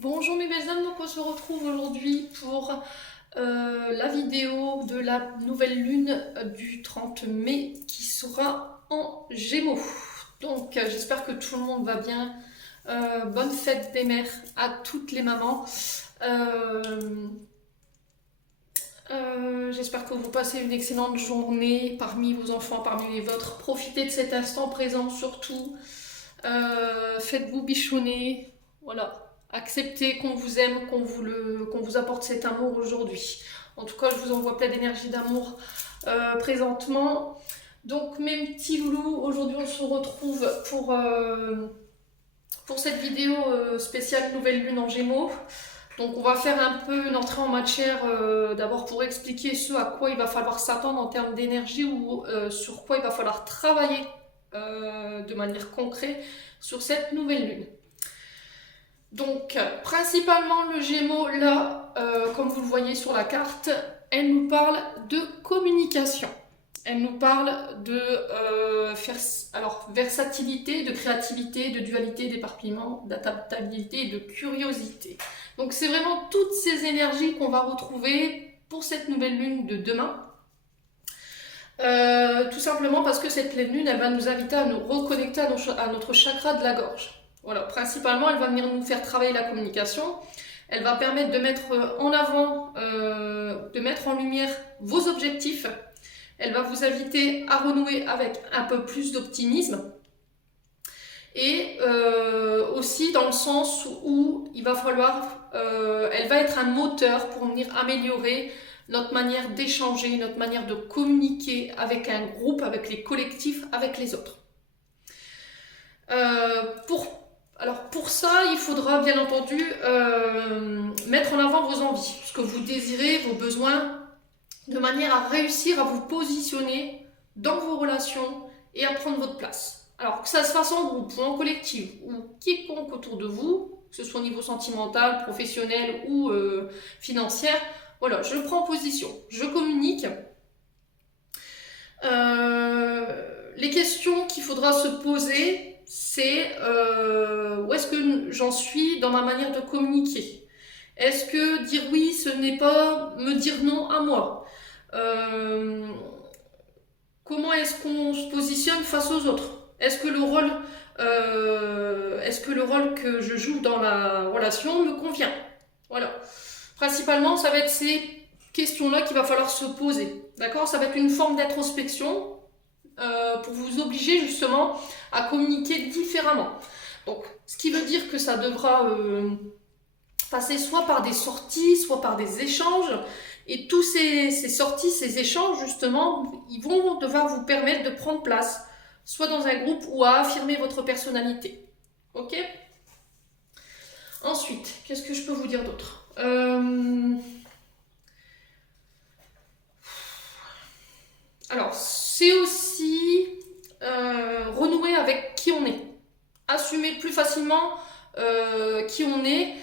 Bonjour mes belles âmes, donc on se retrouve aujourd'hui pour la vidéo de la nouvelle lune du 30 mai qui sera en Gémeaux. Donc j'espère que tout le monde va bien. Bonne fête des mères à toutes les mamans. J'espère que vous passez une excellente journée parmi vos enfants, parmi les vôtres. Profitez de cet instant présent surtout. Faites-vous bichonner. Voilà. Acceptez qu'on vous aime, qu'on vous apporte cet amour aujourd'hui. En tout cas, je vous envoie plein d'énergie d'amour présentement. Donc, mes petits loulous, aujourd'hui, on se retrouve pour cette vidéo spéciale Nouvelle Lune en Gémeaux. Donc, on va faire un peu une entrée en matière d'abord pour expliquer ce à quoi il va falloir s'attendre en termes d'énergie ou sur quoi il va falloir travailler de manière concrète sur cette nouvelle lune. Donc, principalement le Gémeaux, là, comme vous le voyez sur la carte, elle nous parle de communication. Elle nous parle de versatilité, de créativité, de dualité, d'éparpillement, d'adaptabilité et de curiosité. Donc, c'est vraiment toutes ces énergies qu'on va retrouver pour cette nouvelle lune de demain. Tout simplement parce que cette pleine lune, elle va nous inviter à nous reconnecter à notre chakra de la gorge. Voilà, principalement, elle va venir nous faire travailler la communication. Elle va permettre de mettre en avant, de mettre en lumière vos objectifs. Elle va vous inviter à renouer avec un peu plus d'optimisme. Et aussi dans le sens où il va falloir, elle va être un moteur pour venir améliorer notre manière d'échanger, notre manière de communiquer avec un groupe, avec les collectifs, avec les autres. Pour ça, il faudra bien entendu mettre en avant vos envies, ce que vous désirez, vos besoins, de manière à réussir à vous positionner dans vos relations et à prendre votre place. Alors que ça se fasse en groupe ou en collectif ou quiconque autour de vous, que ce soit au niveau sentimental, professionnel ou financier, voilà, je prends position, je communique. Les questions qu'il faudra se poser, c'est où est-ce que j'en suis dans ma manière de communiquer? Est-ce que dire oui, ce n'est pas me dire non à moi? Comment est-ce qu'on se positionne face aux autres? Est-ce que le rôle que je joue dans la relation me convient? Voilà. Principalement, ça va être ces questions-là qu'il va falloir se poser. D'accord? Ça va être une forme d'introspection pour vous obliger justement à communiquer différemment. Donc, ce qui veut dire que ça devra passer soit par des sorties, soit par des échanges. Et tous ces sorties, ces échanges, justement, ils vont devoir vous permettre de prendre place, soit dans un groupe ou à affirmer votre personnalité. Ok? Ensuite, qu'est-ce que je peux vous dire d'autre? Alors, c'est aussi renouer avec qui on est. Assumer plus facilement qui on est.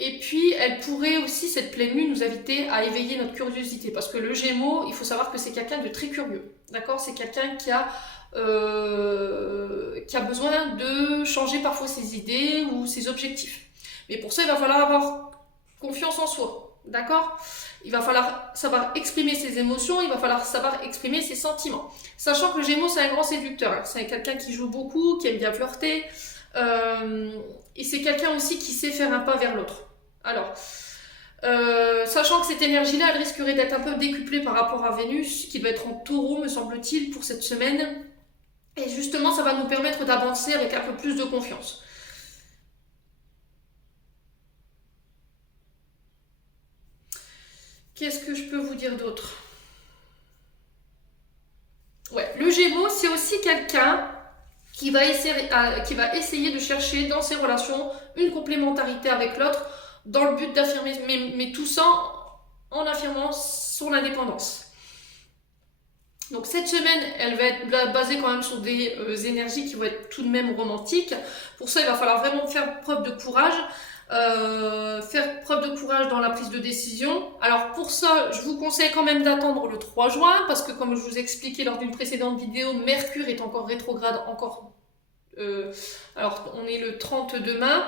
Et puis, elle pourrait aussi, cette pleine lune, nous inviter à éveiller notre curiosité. Parce que le Gémeaux, il faut savoir que c'est quelqu'un de très curieux. D'accord? C'est quelqu'un qui a besoin de changer parfois ses idées ou ses objectifs. Mais pour ça, il va falloir avoir confiance en soi. D'accord? Il va falloir savoir exprimer ses émotions, il va falloir savoir exprimer ses sentiments. Sachant que le Gémeaux, c'est un grand séducteur. C'est quelqu'un qui joue beaucoup, qui aime bien flirter. Et c'est quelqu'un aussi qui sait faire un pas vers l'autre. Alors, sachant que cette énergie-là, elle risquerait d'être un peu décuplée par rapport à Vénus, qui doit être en taureau, me semble-t-il, pour cette semaine. Et justement, ça va nous permettre d'avancer avec un peu plus de confiance. Qu'est-ce que je peux vous dire d'autre? Ouais, le Gémeaux, c'est aussi quelqu'un qui va essayer de chercher dans ses relations une complémentarité avec l'autre dans le but d'affirmer, mais tout ça en affirmant son indépendance. Donc cette semaine, elle va être basée quand même sur des énergies qui vont être tout de même romantiques. Pour ça, il va falloir vraiment faire preuve de courage. Faire preuve de courage dans la prise de décision. Alors pour ça, je vous conseille quand même d'attendre le 3 juin, parce que comme je vous expliquais lors d'une précédente vidéo, Mercure est encore rétrograde, alors on est le 30 demain.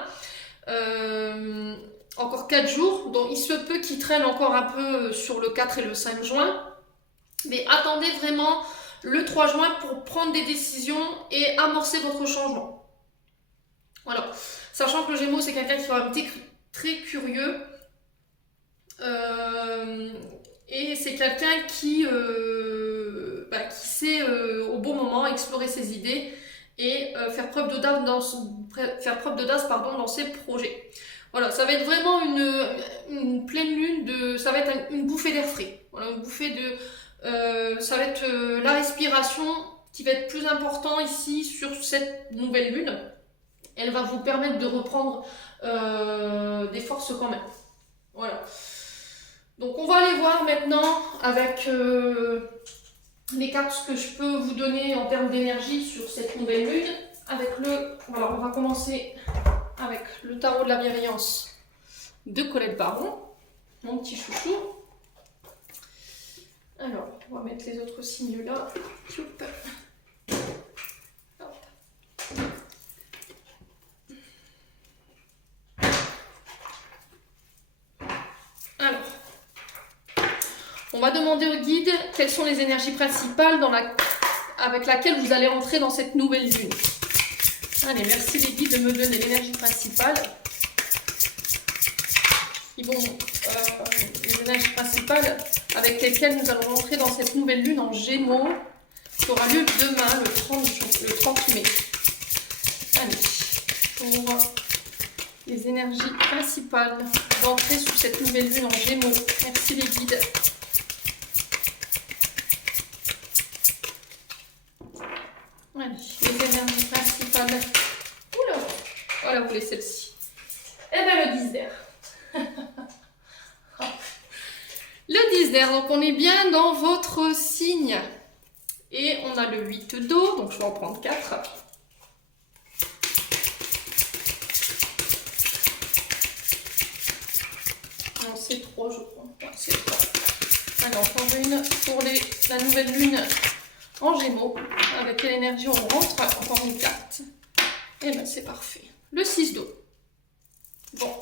4 jours. Donc il se peut qu'il traîne encore un peu sur le 4 et le 5 juin. Mais attendez vraiment le 3 juin pour prendre des décisions et amorcer votre changement. Voilà. Sachant que le Gémeaux, c'est quelqu'un qui va être très curieux. Et c'est quelqu'un qui sait au bon moment explorer ses idées et faire preuve d'audace dans ses projets. Voilà, ça va être vraiment une pleine lune, ça va être une bouffée d'air frais. Voilà, une bouffée ça va être la respiration qui va être plus important ici sur cette nouvelle lune. Elle va vous permettre de reprendre des forces quand même. Voilà. Donc on va aller voir maintenant avec les cartes ce que je peux vous donner en termes d'énergie sur cette nouvelle lune. Alors on va commencer avec le tarot de la bienveillance de Colette Baron, mon petit chouchou. Alors on va mettre les autres signes là. Alors, on va demander au guide quelles sont les énergies principales avec laquelle vous allez entrer dans cette nouvelle lune. Allez, merci les guides de me donner l'énergie principale. Les énergies principales avec lesquelles nous allons entrer dans cette nouvelle lune en Gémeaux qui aura lieu demain, le 30 mai. Allez, pour les énergies principales d'entrer sous cette nouvelle lune en Gémeaux. Merci les guides. Allez, les énergies principales. Oula, voilà, vous voulez celle-ci. Eh bien, le 10 d'air. Le 10 d'air, donc on est bien dans votre signe. Et on a le 8 d'eau, donc je vais en prendre 4. Non, c'est 3, je crois. Ouais, c'est 3. Allez, encore une pour la nouvelle lune en Gémeaux. Avec quelle énergie on rentre? Encore une carte. Et bien, c'est parfait. Le 6 d'eau. Bon.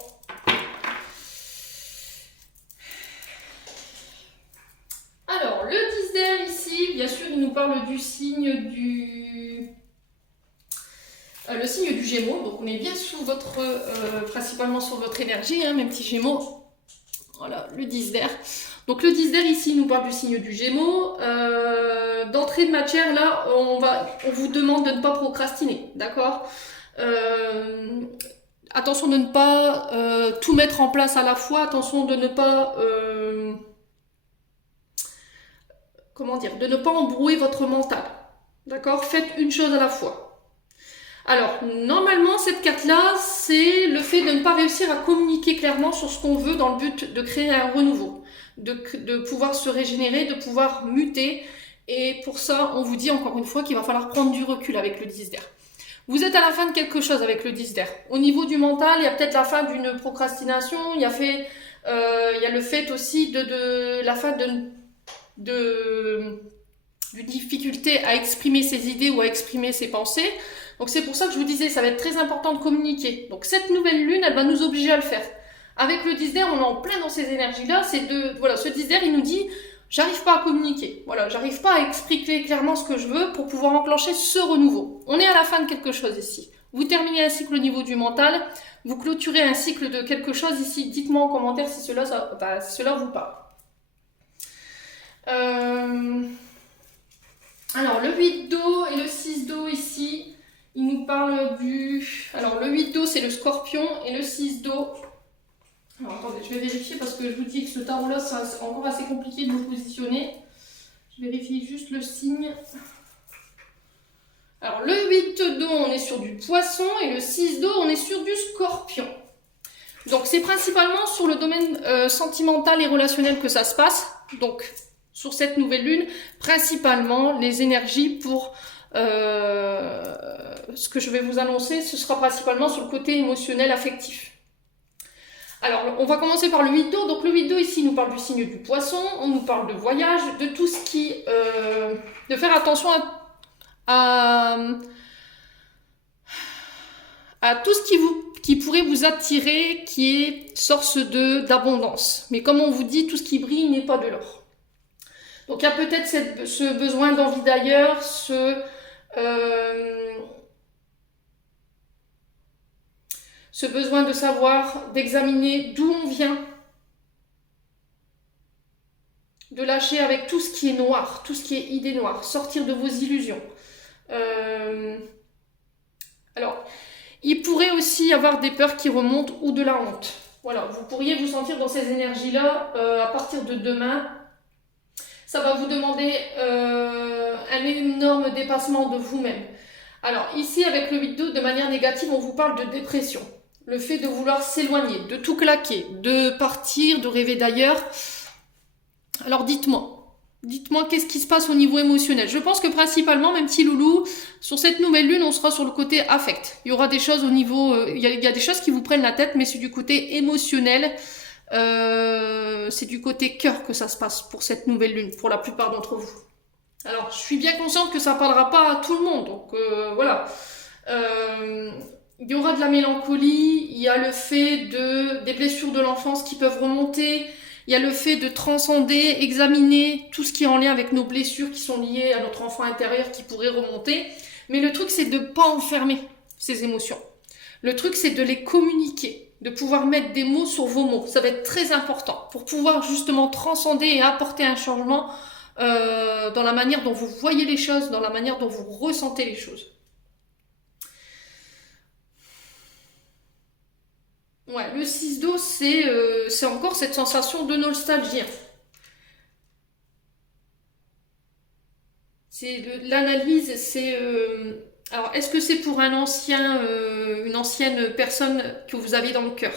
Alors, le 10 d'air ici, bien sûr, il nous parle du signe le signe du Gémeaux. Donc, on est bien sous principalement sur votre énergie, hein, mes petits Gémeaux. Voilà, le 10 d'air. Donc, le 10 d'air ici, il nous parle du signe du Gémeaux. D'entrée de matière, là, on vous demande de ne pas procrastiner, d'accord? Attention de ne pas tout mettre en place à la fois. Attention de ne pas... de ne pas embrouiller votre mental. D'accord? Faites une chose à la fois. Alors, normalement, cette carte-là, c'est le fait de ne pas réussir à communiquer clairement sur ce qu'on veut dans le but de créer un renouveau, de pouvoir se régénérer, de pouvoir muter. Et pour ça, on vous dit encore une fois qu'il va falloir prendre du recul avec le 10 d'air. Vous êtes à la fin de quelque chose avec le 10 d'air. Au niveau du mental, il y a peut-être la fin d'une procrastination, il y a le fait aussi de la fin d'une difficulté à exprimer ses idées ou à exprimer ses pensées. Donc c'est pour ça que je vous disais, ça va être très important de communiquer. Donc cette nouvelle lune, elle va nous obliger à le faire. Avec le 10 d'air, on est en plein dans ces énergies-là. Ce 10 d'air, il nous dit, j'arrive pas à communiquer. Voilà, j'arrive pas à expliquer clairement ce que je veux pour pouvoir enclencher ce renouveau. On est à la fin de quelque chose ici. Vous terminez un cycle au niveau du mental, vous clôturez un cycle de quelque chose ici. Dites-moi en commentaire si cela vous parle. Alors, le 8 d'eau et le 6 d'eau ici, il nous parle Alors, le 8 d'eau, c'est le scorpion et le 6 d'eau... Alors, attendez, je vais vérifier parce que je vous dis que ce tarot-là, c'est encore assez compliqué de me positionner. Je vérifie juste le signe. Alors, le 8 d'eau, on est sur du poisson et le 6 d'eau, on est sur du scorpion. Donc, c'est principalement sur le domaine sentimental et relationnel que ça se passe. Donc, sur cette nouvelle lune, principalement les énergies pour ce que je vais vous annoncer, ce sera principalement sur le côté émotionnel, affectif. Alors, on va commencer par le 8 d'eau. Donc, le 8 d'eau, ici, nous parle du signe du poisson, on nous parle de voyage, de tout ce qui... de faire attention à tout ce qui vous qui pourrait vous attirer, qui est source d'abondance. Mais comme on vous dit, tout ce qui brille n'est pas de l'or. Donc il y a peut-être ce besoin d'envie d'ailleurs, ce besoin de savoir, d'examiner d'où on vient, de lâcher avec tout ce qui est noir, tout ce qui est idée noire, sortir de vos illusions. Alors, il pourrait aussi y avoir des peurs qui remontent ou de la honte. Voilà, vous pourriez vous sentir dans ces énergies-là à partir de demain. Ça va vous demander un énorme dépassement de vous-même. Alors ici, avec le 8 d'août, de manière négative, on vous parle de dépression. Le fait de vouloir s'éloigner, de tout claquer, de partir, de rêver d'ailleurs. Alors dites-moi qu'est-ce qui se passe au niveau émotionnel. Je pense que principalement, même petit loulou, sur cette nouvelle lune, on sera sur le côté affect. Il y aura des choses au niveau, il y a des choses qui vous prennent la tête, mais c'est du côté émotionnel. C'est du côté cœur que ça se passe pour cette nouvelle lune, pour la plupart d'entre vous. Alors, je suis bien consciente que ça ne parlera pas à tout le monde, donc voilà. Il y aura de la mélancolie, il y a le fait des blessures de l'enfance qui peuvent remonter, il y a le fait de transcender, examiner tout ce qui est en lien avec nos blessures qui sont liées à notre enfant intérieur qui pourrait remonter. Mais le truc, c'est de ne pas enfermer ces émotions. Le truc, c'est de les communiquer, de pouvoir mettre des mots sur vos mots. Ça va être très important pour pouvoir justement transcender et apporter un changement dans la manière dont vous voyez les choses, dans la manière dont vous ressentez les choses. Ouais, le 6 d'eau, c'est encore cette sensation de nostalgie. C'est l'analyse, c'est... alors, est-ce que c'est pour une ancienne personne que vous avez dans le cœur?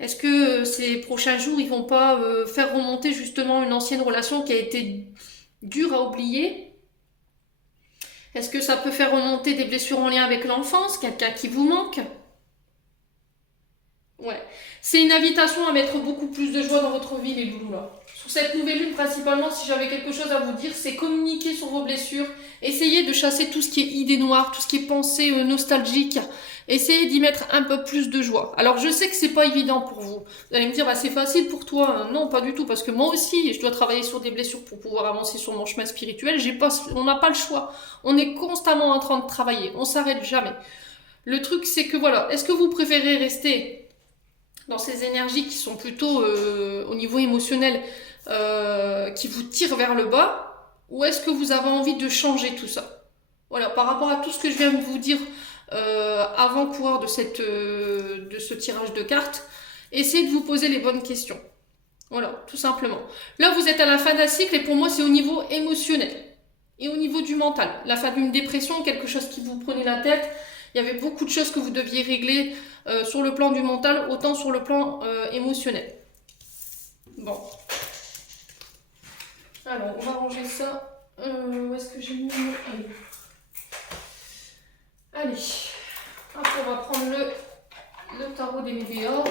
Est-ce que ces prochains jours, ils vont pas faire remonter justement une ancienne relation qui a été dure à oublier? Est-ce que ça peut faire remonter des blessures en lien avec l'enfance, quelqu'un qui vous manque? Ouais, c'est une invitation à mettre beaucoup plus de joie dans votre vie, les loulous là. Sur cette nouvelle lune, principalement, si j'avais quelque chose à vous dire, c'est communiquer sur vos blessures, essayez de chasser tout ce qui est idée noire, tout ce qui est pensée nostalgique, essayez d'y mettre un peu plus de joie. Alors je sais que c'est pas évident pour vous. Vous allez me dire, bah, c'est facile pour toi. Non, pas du tout, parce que moi aussi, je dois travailler sur des blessures pour pouvoir avancer sur mon chemin spirituel. On n'a pas le choix. On est constamment en train de travailler, on s'arrête jamais. Le truc, c'est que voilà, est-ce que vous préférez rester dans ces énergies qui sont plutôt au niveau émotionnel, qui vous tirent vers le bas, ou est-ce que vous avez envie de changer tout ça? Voilà, par rapport à tout ce que je viens de vous dire avant-coureur de ce tirage de cartes, essayez de vous poser les bonnes questions. Voilà, tout simplement. Là, vous êtes à la fin d'un cycle et pour moi, c'est au niveau émotionnel et au niveau du mental. La fin d'une dépression, quelque chose qui vous prenait la tête. Il y avait beaucoup de choses que vous deviez régler sur le plan du mental, autant sur le plan émotionnel. Bon. Alors, on va ranger ça. Où est-ce que j'ai mis? Allez. Allez. Hop, on va prendre le tarot des météores.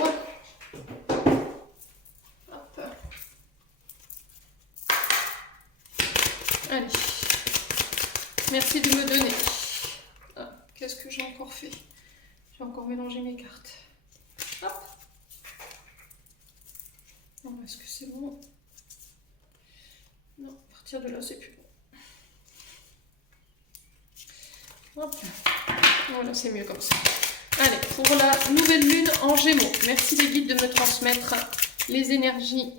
Hop. Allez. Merci de me donner. Ah, qu'est-ce que j'ai encore fait? J'ai encore mélangé mes cartes. Hop. Est-ce que c'est bon? Non, à partir de là, c'est plus bon. Hop. Voilà, c'est mieux comme ça. Allez, pour la nouvelle lune en Gémeaux. Merci les guides de me transmettre les énergies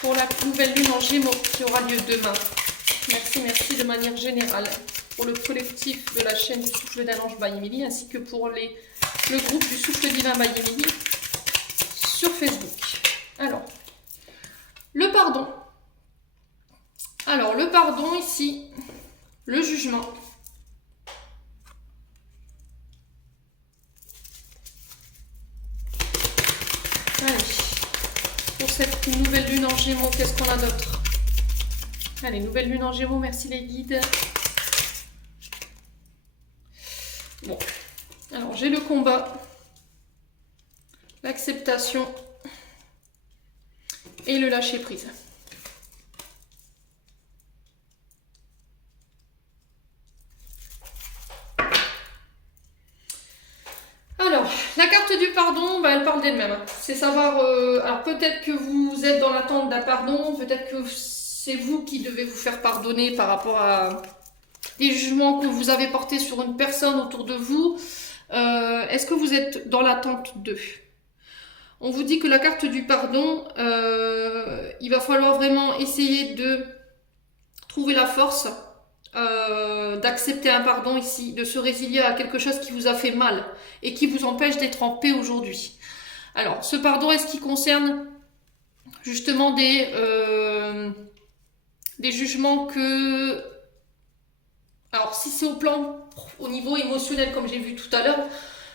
pour la nouvelle lune en Gémeaux qui aura lieu demain. Merci de manière générale pour le collectif de la chaîne du Souffle d'un Ange by Emily ainsi que pour le groupe du Souffle Divin by Emily sur Facebook. Alors, le pardon. Alors, le pardon ici, le jugement. Allez, pour cette nouvelle lune en Gémeaux, qu'est-ce qu'on a d'autre? Allez, nouvelle lune en Gémeaux, merci les guides. Bon, alors j'ai le combat, l'acceptation et le lâcher prise. Alors, la carte parle d'elle-même. Hein. C'est savoir... alors peut-être que vous êtes dans l'attente d'un pardon, peut-être que c'est vous qui devez vous faire pardonner par rapport à des jugements que vous avez portés sur une personne autour de vous. Est-ce que vous êtes dans l'attente d'eux? On vous dit que la carte du pardon, il va falloir vraiment essayer de trouver la force d'accepter un pardon ici, de se résilier à quelque chose qui vous a fait mal et qui vous empêche d'être en paix aujourd'hui. Alors, ce pardon, est-ce qu'il concerne justement des jugements que... Alors, si c'est au niveau émotionnel, comme j'ai vu tout à l'heure,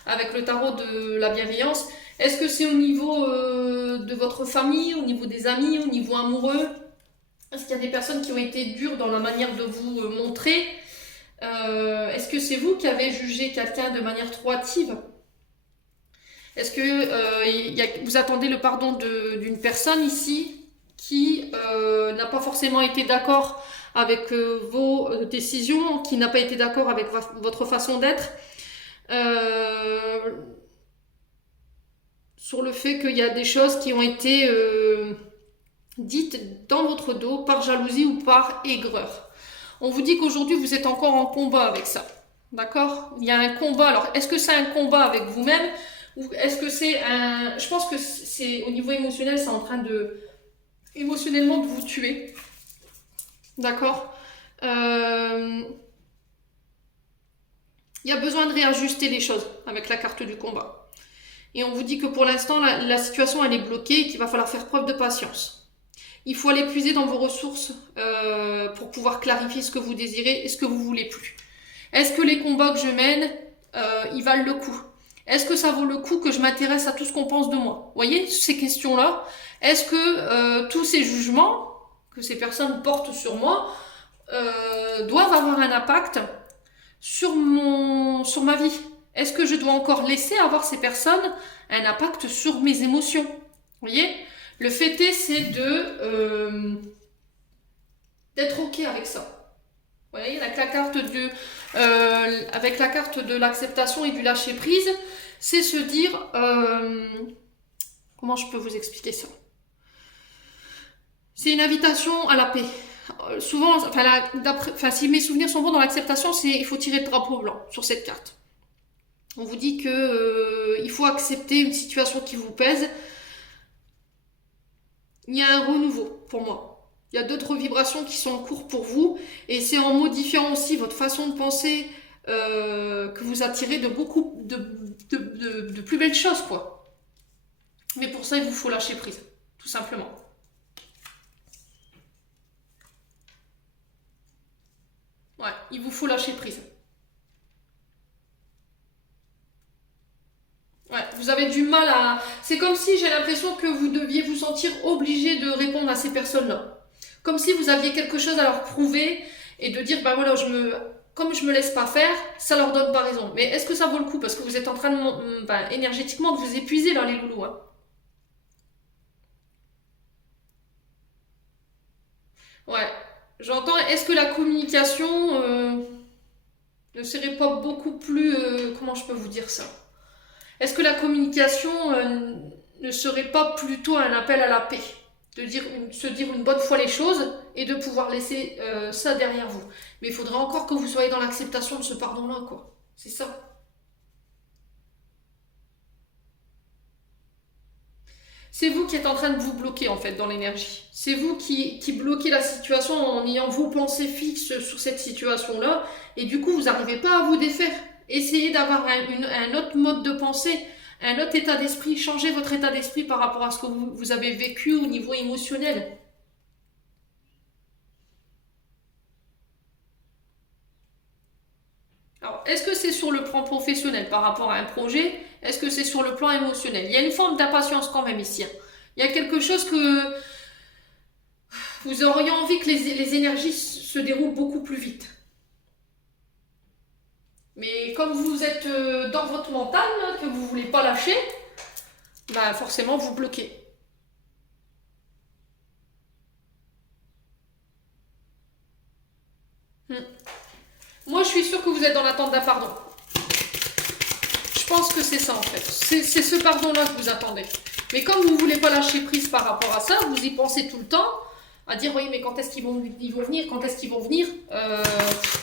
avec le tarot de la bienveillance, est-ce que c'est au niveau de votre famille, au niveau des amis, au niveau amoureux? Est-ce qu'il y a des personnes qui ont été dures dans la manière de vous montrer? Est-ce que c'est vous qui avez jugé quelqu'un de manière trop hâtive? Est-ce que vous attendez le pardon d'une personne ici qui n'a pas forcément été d'accord avec vos décisions, qui n'a pas été d'accord avec votre façon d'être, sur le fait qu'il y a des choses qui ont été dites dans votre dos par jalousie ou par aigreur. On vous dit qu'aujourd'hui vous êtes encore en combat avec ça, d'accord? Il y a un combat. Alors est-ce que c'est un combat avec vous-même ou est-ce que c'est un... Je pense que c'est au niveau émotionnel, c'est en train de émotionnellement de vous tuer, d'accord? Il y a besoin de réajuster les choses avec la carte du combat. Et on vous dit que pour l'instant, la situation elle est bloquée et qu'il va falloir faire preuve de patience. Il faut aller puiser dans vos ressources pour pouvoir clarifier ce que vous désirez et ce que vous voulez plus. Est-ce que les combats que je mène, ils valent le coup? Est-ce que ça vaut le coup que je m'intéresse à tout ce qu'on pense de moi? Vous voyez, ces questions-là. Est-ce que tous ces jugements que ces personnes portent sur moi doivent avoir un impact sur ma vie? Est-ce que je dois encore laisser avoir ces personnes un impact sur mes émotions? Vous voyez? Le fait est, c'est d'être OK avec ça. Vous voyez, avec la carte de l'acceptation et du lâcher prise, c'est se dire... comment je peux vous expliquer ça? C'est une invitation à la paix. Souvent, si mes souvenirs sont bons dans l'acceptation, il faut tirer le drapeau blanc sur cette carte. On vous dit que il faut accepter une situation qui vous pèse. Il y a un renouveau pour moi. Il y a d'autres vibrations qui sont en cours pour vous. Et c'est en modifiant aussi votre façon de penser que vous attirez de beaucoup de plus belles choses, quoi. Mais pour ça, il vous faut lâcher prise, tout simplement. Ouais, il vous faut lâcher prise. Ouais, vous avez du mal à... C'est comme si j'ai l'impression que vous deviez vous sentir obligé de répondre à ces personnes-là. Comme si vous aviez quelque chose à leur prouver et de dire, bah voilà, comme je me laisse pas faire, ça leur donne pas raison. Mais est-ce que ça vaut le coup? Parce que vous êtes en train de, énergétiquement, de vous épuiser là, les loulous. Hein. Ouais, j'entends. Est-ce que la communication ne serait pas beaucoup plus... comment je peux vous dire ça? Est-ce que la communication ne serait pas plutôt un appel à la paix? Se dire une bonne fois les choses et de pouvoir laisser ça derrière vous. Mais il faudrait encore que vous soyez dans l'acceptation de ce pardon-là, quoi. C'est ça. C'est vous qui êtes en train de vous bloquer, en fait, dans l'énergie. C'est vous qui bloquez la situation en ayant vos pensées fixes sur cette situation-là. Et du coup, vous n'arrivez pas à vous défaire. Essayez d'avoir un autre mode de pensée, un autre état d'esprit. Changez votre état d'esprit par rapport à ce que vous avez vécu au niveau émotionnel. Alors, est-ce que c'est sur le plan professionnel par rapport à un projet? Est-ce que c'est sur le plan émotionnel? Il y a une forme d'impatience quand même ici. Hein. Il y a quelque chose que vous auriez envie que les énergies se déroulent beaucoup plus vite. Mais comme vous êtes dans votre mental, là, que vous ne voulez pas lâcher, bah forcément vous bloquez. Moi je suis sûre que vous êtes dans l'attente d'un pardon. Je pense que c'est ça en fait. c'est ce pardon-là que vous attendez. Mais comme vous ne voulez pas lâcher prise par rapport à ça, vous y pensez tout le temps, à dire oui, mais quand est-ce qu'ils vont venir, quand est-ce qu'ils vont venir,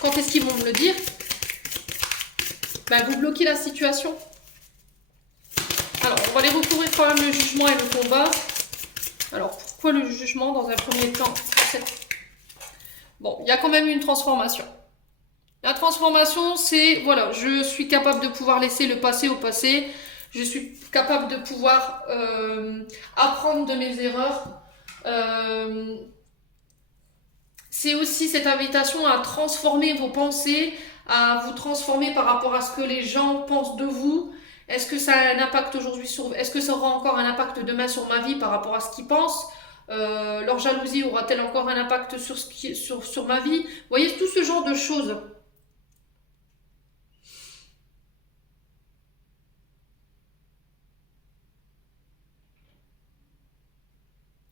quand est-ce qu'ils vont me le dire, ben, vous bloquez la situation. Alors, on va aller recourir quand même le jugement et le combat. Alors, pourquoi le jugement dans un premier temps? Bon, il y a quand même une transformation. La transformation, c'est, voilà, je suis capable de pouvoir laisser le passé au passé. Je suis capable de pouvoir apprendre de mes erreurs. C'est aussi cette invitation à transformer vos pensées, à vous transformer par rapport à ce que les gens pensent de vous. Est-ce que ça a un impact aujourd'hui sur... Est-ce que ça aura encore un impact demain sur ma vie par rapport à ce qu'ils pensent? Leur jalousie aura-t-elle encore un impact sur ma vie? Vous voyez, tout ce genre de choses.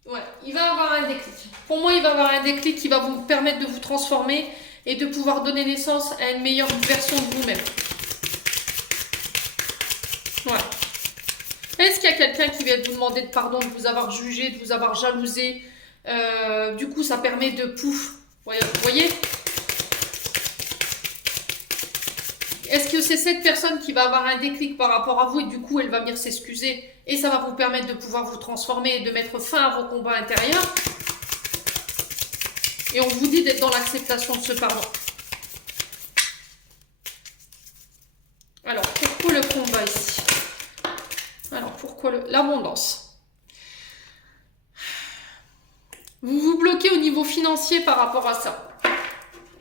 Ouais, il va avoir un déclic. Pour moi, il va avoir un déclic qui va vous permettre de vous transformer et de pouvoir donner naissance à une meilleure version de vous-même. Voilà. Est-ce qu'il y a quelqu'un qui vient de vous demander de pardon, de vous avoir jugé, de vous avoir jalousé? Du coup, ça permet de pouf. Vous voyez? Est-ce que c'est cette personne qui va avoir un déclic par rapport à vous et du coup, elle va venir s'excuser et ça va vous permettre de pouvoir vous transformer et de mettre fin à vos combats intérieurs? Et on vous dit d'être dans l'acceptation de ce pardon. Alors, pourquoi le combat ici? Alors, pourquoi l'abondance? Vous vous bloquez au niveau financier par rapport à ça.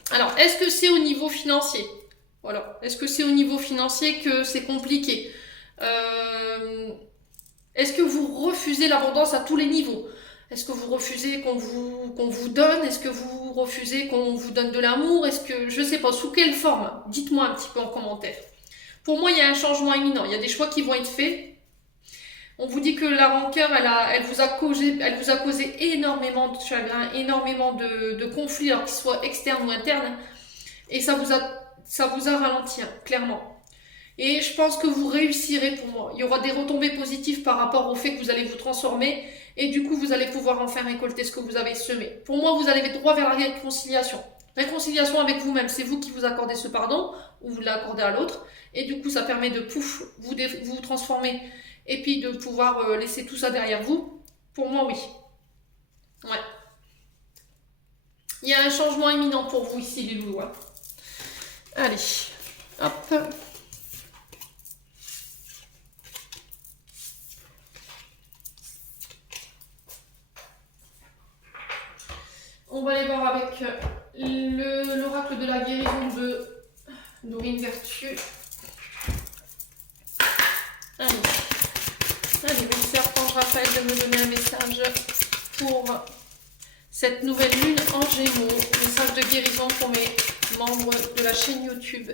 Alors, est-ce que c'est au niveau financier? Voilà. Est-ce que c'est au niveau financier que c'est compliqué? Est-ce que vous refusez l'abondance à tous les niveaux? Est-ce que vous refusez qu'on vous donne? Est-ce que vous refusez qu'on vous donne de l'amour? Est-ce que, je ne sais pas, sous quelle forme? Dites-moi un petit peu en commentaire. Pour moi, il y a un changement imminent. Il y a des choix qui vont être faits. On vous dit que la rancœur, elle vous a causé énormément de chagrin, énormément de conflits, alors qu'ils soient externes ou internes. Et ça vous a ralenti, hein, clairement. Et je pense que vous réussirez pour moi. Il y aura des retombées positives par rapport au fait que vous allez vous transformer. Et du coup, vous allez pouvoir enfin récolter ce que vous avez semé. Pour moi, vous allez droit vers la réconciliation. Réconciliation avec vous-même. C'est vous qui vous accordez ce pardon, ou vous l'accordez à l'autre. Et du coup, ça permet de vous transformer. Et puis de pouvoir laisser tout ça derrière vous. Pour moi, oui. Ouais. Il y a un changement imminent pour vous ici, les loulous. Hein. Allez. Hop. On va aller voir avec l'oracle de la guérison de Dorine Vertueux. Allez, merci Archange Raphaël de me donner un message pour cette nouvelle lune en Gémeaux. Message de guérison pour mes membres de la chaîne YouTube,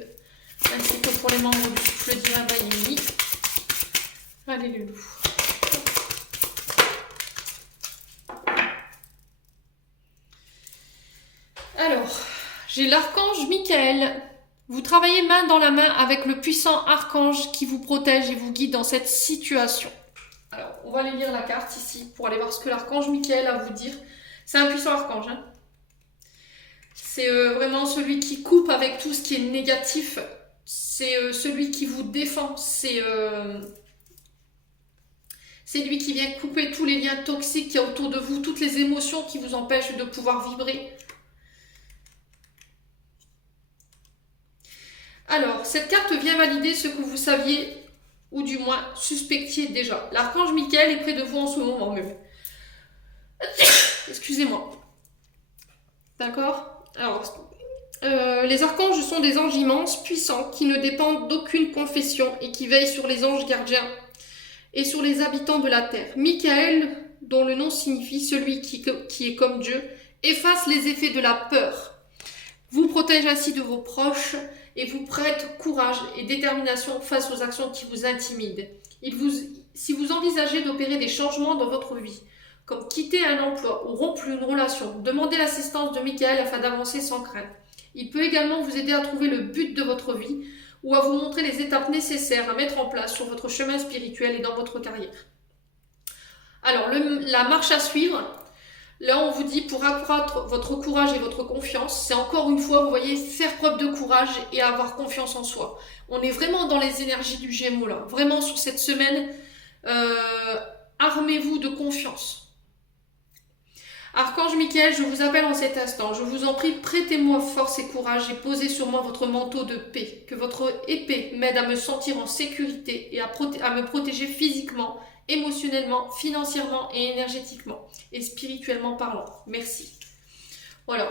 ainsi que pour les membres du Souffle Divin Bayumi. Allez, le loup. Alors, j'ai l'archange Michael. Vous travaillez main dans la main avec le puissant archange qui vous protège et vous guide dans cette situation. Alors, on va aller lire la carte ici pour aller voir ce que l'archange Michael a à vous dire. C'est un puissant archange. Hein. C'est vraiment celui qui coupe avec tout ce qui est négatif. C'est celui qui vous défend. C'est lui qui vient couper tous les liens toxiques qu'il y a autour de vous, toutes les émotions qui vous empêchent de pouvoir vibrer. Alors, cette carte vient valider ce que vous saviez, ou du moins suspectiez déjà. L'archange Michael est près de vous en ce moment même. Excusez-moi. D'accord? Alors, les archanges sont des anges immenses, puissants, qui ne dépendent d'aucune confession et qui veillent sur les anges gardiens et sur les habitants de la terre. Michael, dont le nom signifie celui qui est comme Dieu, efface les effets de la peur, vous protège ainsi de vos proches et vous prête courage et détermination face aux actions qui vous intimident. Si vous envisagez d'opérer des changements dans votre vie, comme quitter un emploi ou rompre une relation, demandez l'assistance de Michael afin d'avancer sans crainte. Il peut également vous aider à trouver le but de votre vie ou à vous montrer les étapes nécessaires à mettre en place sur votre chemin spirituel et dans votre carrière. Alors, la marche à suivre, là on vous dit pour accroître votre courage et votre confiance, c'est encore une fois, vous voyez, faire preuve de courage et avoir confiance en soi. On est vraiment dans les énergies du Gémeaux là, vraiment sur cette semaine, armez-vous de confiance. Archange Michael, je vous appelle en cet instant, je vous en prie, prêtez-moi force et courage et posez sur moi votre manteau de paix, que votre épée m'aide à me sentir en sécurité et à me protéger physiquement, émotionnellement, financièrement et énergétiquement, et spirituellement parlant. Merci. Voilà,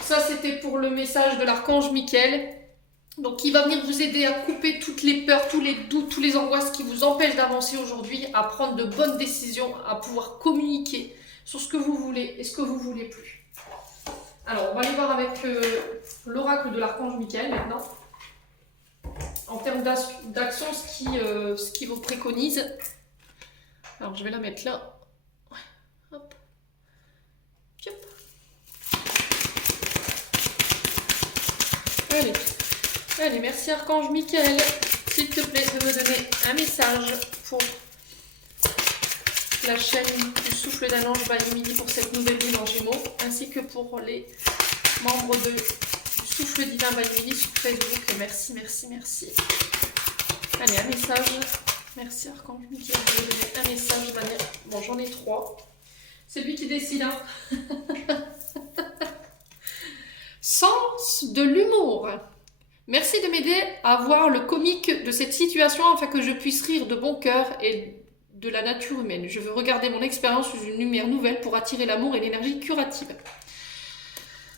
ça c'était pour le message de l'Archange Michael. Donc il va venir vous aider à couper toutes les peurs, tous les doutes, tous les angoisses qui vous empêchent d'avancer aujourd'hui, à prendre de bonnes décisions, à pouvoir communiquer sur ce que vous voulez et ce que vous voulez plus. Alors, on va aller voir avec l'oracle de l'Archange Michael maintenant. En termes d'action, ce qui vous préconise. Alors, je vais la mettre là. Ouais. Hop. Hop. Allez. Allez, merci Archange Michael. S'il te plaît, de me donner un message pour la chaîne du souffle d'un ange Valimidi pour cette nouvelle lune en Gémeaux, ainsi que pour les membres du souffle divin Valimidi sur Facebook. Merci, merci, merci. Allez, un message. Merci Archange Michael. Je vais donner un message. Bon, j'en ai 3. C'est lui qui décide. Hein. Sens de l'humour. Merci de m'aider à voir le comique de cette situation afin que je puisse rire de bon cœur et de la nature humaine. Je veux regarder mon expérience sous une lumière nouvelle pour attirer l'amour et l'énergie curative.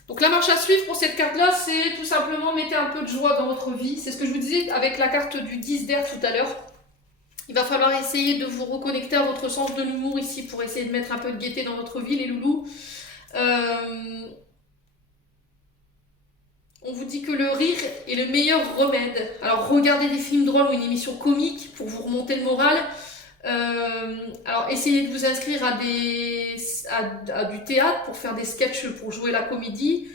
Donc la marche à suivre pour cette carte-là, c'est tout simplement mettez un peu de joie dans votre vie. C'est ce que je vous disais avec la carte du 10 d'air tout à l'heure. Il va falloir essayer de vous reconnecter à votre sens de l'humour ici pour essayer de mettre un peu de gaieté dans votre vie, les loulous. On vous dit que le rire est le meilleur remède. Alors regardez des films drôles ou une émission comique pour vous remonter le moral. Alors essayez de vous inscrire à du théâtre pour faire des sketchs pour jouer la comédie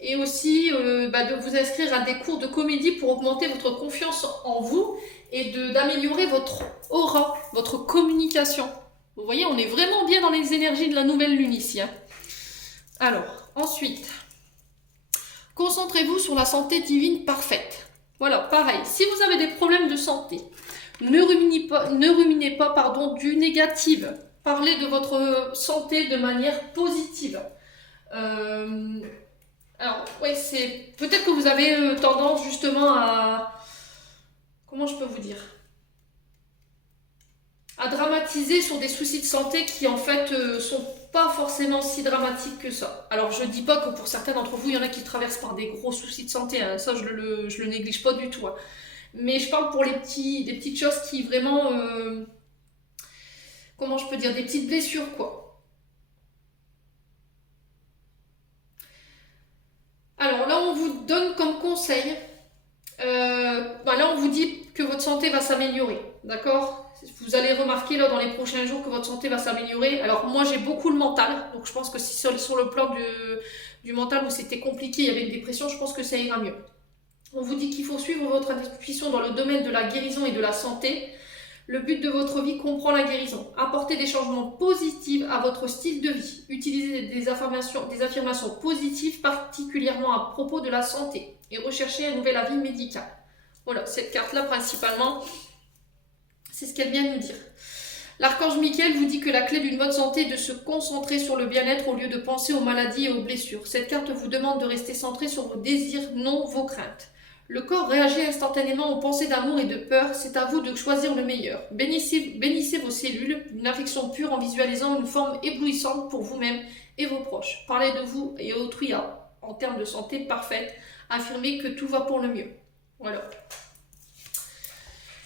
et aussi de vous inscrire à des cours de comédie pour augmenter votre confiance en vous et d'améliorer votre aura, votre communication. Vous voyez, on est vraiment bien dans les énergies de la nouvelle lune ici. Hein. Alors, ensuite, concentrez-vous sur la santé divine parfaite. Voilà, pareil, si vous avez des problèmes de santé, ne ruminez pas du négatif. Parlez de votre santé de manière positive. Alors, ouais, c'est peut-être que vous avez tendance justement à... Comment je peux vous dire? À dramatiser sur des soucis de santé qui en fait sont pas forcément si dramatiques que ça. Alors je dis pas que pour certains d'entre vous, il y en a qui traversent par des gros soucis de santé, hein. Ça je le néglige pas du tout. Hein. Mais je parle pour des petites choses qui vraiment, comment je peux dire, des petites blessures quoi. Alors là on vous donne comme conseil, là on vous dit que votre santé va s'améliorer, d'accord? Vous allez remarquer là dans les prochains jours que votre santé va s'améliorer. Alors moi j'ai beaucoup le mental, donc je pense que si sur le plan du mental où c'était compliqué, il y avait une dépression, je pense que ça ira mieux. On vous dit qu'il faut suivre votre intuition dans le domaine de la guérison et de la santé. Le but de votre vie comprend la guérison. Apportez des changements positifs à votre style de vie. Utilisez des affirmations positives, particulièrement à propos de la santé. Et recherchez un nouvel avis médical. Voilà, cette carte-là principalement... C'est ce qu'elle vient de nous dire. L'archange Michael vous dit que la clé d'une bonne santé est de se concentrer sur le bien-être au lieu de penser aux maladies et aux blessures. Cette carte vous demande de rester centré sur vos désirs, non vos craintes. Le corps réagit instantanément aux pensées d'amour et de peur. C'est à vous de choisir le meilleur. Bénissez vos cellules d'une affection pure en visualisant une forme éblouissante pour vous-même et vos proches. Parlez de vous et autrui en termes de santé parfaite. Affirmez que tout va pour le mieux. Voilà.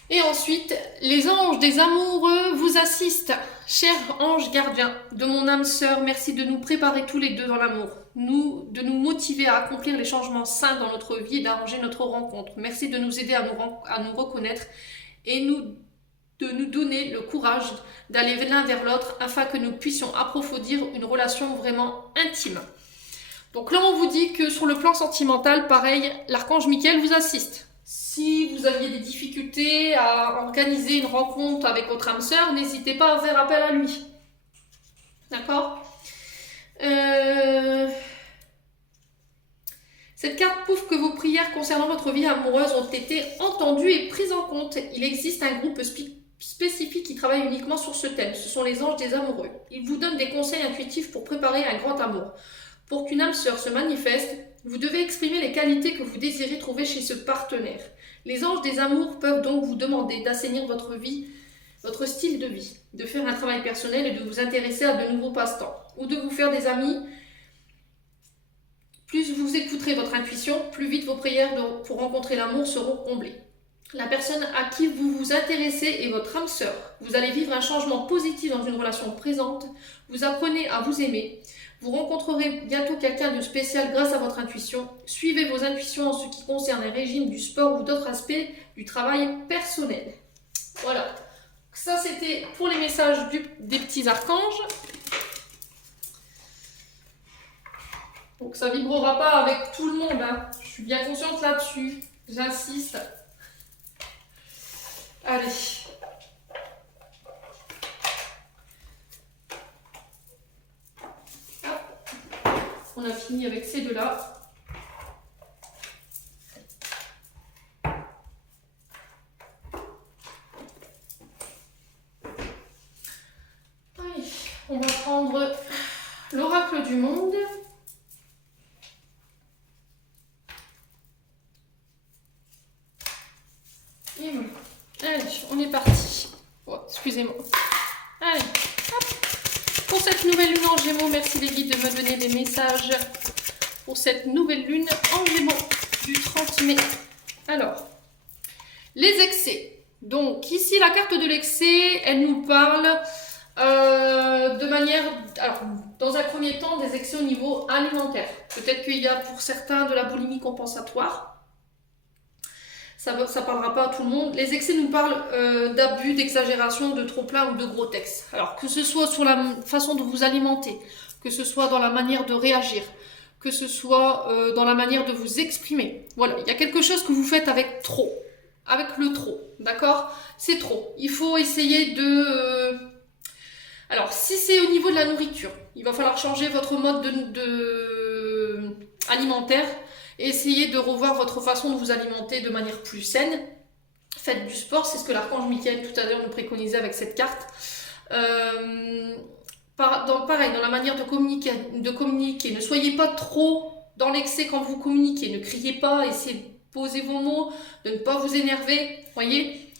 Et ensuite, les anges des amoureux vous assistent. Chers anges gardiens de mon âme sœur, merci de nous préparer tous les deux dans l'amour, de nous motiver à accomplir les changements sains dans notre vie et d'arranger notre rencontre. Merci de nous aider à nous reconnaître et de nous donner le courage d'aller l'un vers l'autre afin que nous puissions approfondir une relation vraiment intime. Donc là, on vous dit que sur le plan sentimental, pareil, l'archange Michael vous assiste. Si vous aviez des difficultés à organiser une rencontre avec votre âme sœur, n'hésitez pas à faire appel à lui. D'accord? Cette carte prouve que vos prières concernant votre vie amoureuse ont été entendues et prises en compte. Il existe un groupe spécifique qui travaille uniquement sur ce thème. Ce sont les anges des amoureux. Ils vous donnent des conseils intuitifs pour préparer un grand amour. Pour qu'une âme sœur se manifeste, vous devez exprimer les qualités que vous désirez trouver chez ce partenaire. Les anges des amours peuvent donc vous demander d'assainir votre vie, votre style de vie, de faire un travail personnel et de vous intéresser à de nouveaux passe-temps, ou de vous faire des amis. Plus vous écouterez votre intuition, plus vite vos prières pour rencontrer l'amour seront comblées. La personne à qui vous vous intéressez est votre âme sœur. Vous allez vivre un changement positif dans une relation présente. Vous apprenez à vous aimer. Vous rencontrerez bientôt quelqu'un de spécial grâce à votre intuition. Suivez vos intuitions en ce qui concerne un régime, du sport ou d'autres aspects du travail personnel. Voilà. Ça, c'était pour les messages des petits archanges. Donc, ça ne vibrera pas avec tout le monde. Hein. Je suis bien consciente là-dessus. J'insiste. Allez. On a fini avec ces deux-là. On va prendre l'oracle du monde. Et voilà. Allez, on est parti. Oh, excusez-moi. Allez, hop. Pour cette nouvelle lune en Gémeaux, merci les guides de me donner des messages pour cette nouvelle lune en Gémeaux du 30 mai. Alors, les excès. Donc, ici, la carte de l'excès, elle nous parle de manière... Alors, dans un premier temps, des excès au niveau alimentaire. Peut-être qu'il y a pour certains de la boulimie compensatoire. Ça parlera pas à tout le monde. Les excès nous parlent d'abus, d'exagération, de trop plein ou de gros textes. Alors, que ce soit sur la façon de vous alimenter, que ce soit dans la manière de réagir, que ce soit dans la manière de vous exprimer. Voilà, il y a quelque chose que vous faites avec trop. Avec le trop, d'accord? C'est trop. Il faut essayer de... Alors, si c'est au niveau de la nourriture, il va falloir changer votre mode alimentaire et essayer de revoir votre façon de vous alimenter de manière plus saine. Faites du sport, c'est ce que l'archange Michael tout à l'heure nous préconisait avec cette carte. Pareil, dans la manière de communiquer, ne soyez pas trop dans l'excès quand vous communiquez, ne criez pas, essayez de poser vos mots, de ne pas vous énerver, voyez.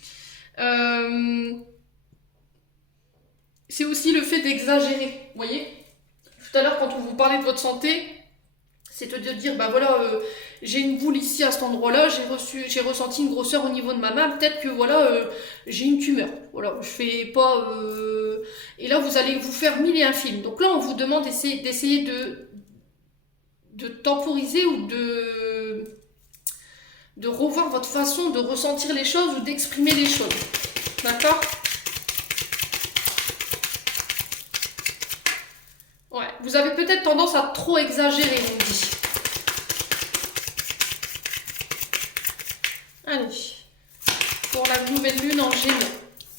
C'est aussi le fait d'exagérer, voyez. Tout à l'heure, quand on vous parlait de votre santé, c'est de dire, bah voilà, j'ai une boule ici à cet endroit-là, j'ai ressenti une grosseur au niveau de ma main, peut-être que voilà, j'ai une tumeur. Voilà, je fais pas... Et là, vous allez vous faire 1000 et un films. Donc là, on vous demande d'essayer de temporiser ou de revoir votre façon de ressentir les choses ou d'exprimer les choses. D'accord ? Ouais, vous avez peut-être tendance à trop exagérer, on dit. Allez, pour la nouvelle lune en Gémeaux.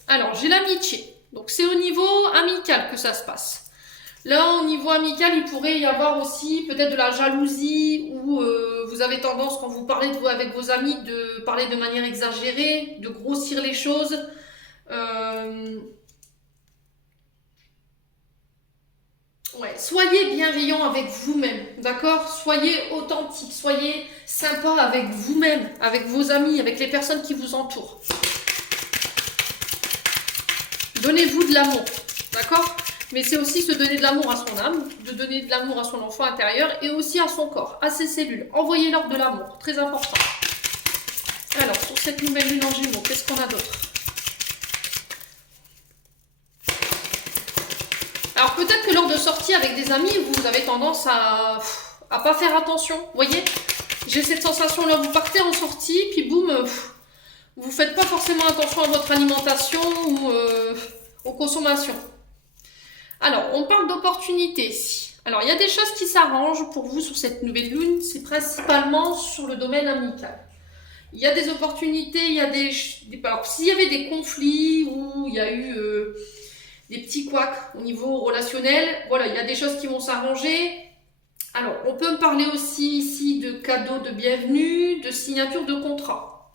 Alors, j'ai l'amitié. Donc, c'est au niveau amical que ça se passe. Là, au niveau amical, il pourrait y avoir aussi peut-être de la jalousie ou vous avez tendance, quand vous parlez avec vos amis, de parler de manière exagérée, de grossir les choses. Ouais, soyez bienveillant avec vous-même, d'accord? Soyez authentique, soyez sympa avec vous-même, avec vos amis, avec les personnes qui vous entourent. Donnez-vous de l'amour, d'accord? Mais c'est aussi se donner de l'amour à son âme, de donner de l'amour à son enfant intérieur et aussi à son corps, à ses cellules. Envoyez-leur de l'amour, très important. Alors, sur cette nouvelle lune en Gémeaux, qu'est-ce qu'on a d'autre? Alors peut-être que lors de sorties avec des amis, vous avez tendance à pas faire attention. Vous voyez, j'ai cette sensation-là, vous partez en sortie, puis boum, vous faites pas forcément attention à votre alimentation ou aux consommations. Alors, on parle d'opportunités ici. Alors, il y a des choses qui s'arrangent pour vous sur cette nouvelle lune, c'est principalement sur le domaine amical. Il y a des opportunités, il y a alors, s'il y avait des conflits ou il y a eu des petits couacs au niveau relationnel, voilà, il y a des choses qui vont s'arranger. Alors, on peut me parler aussi ici de cadeaux de bienvenue, de signature de contrat.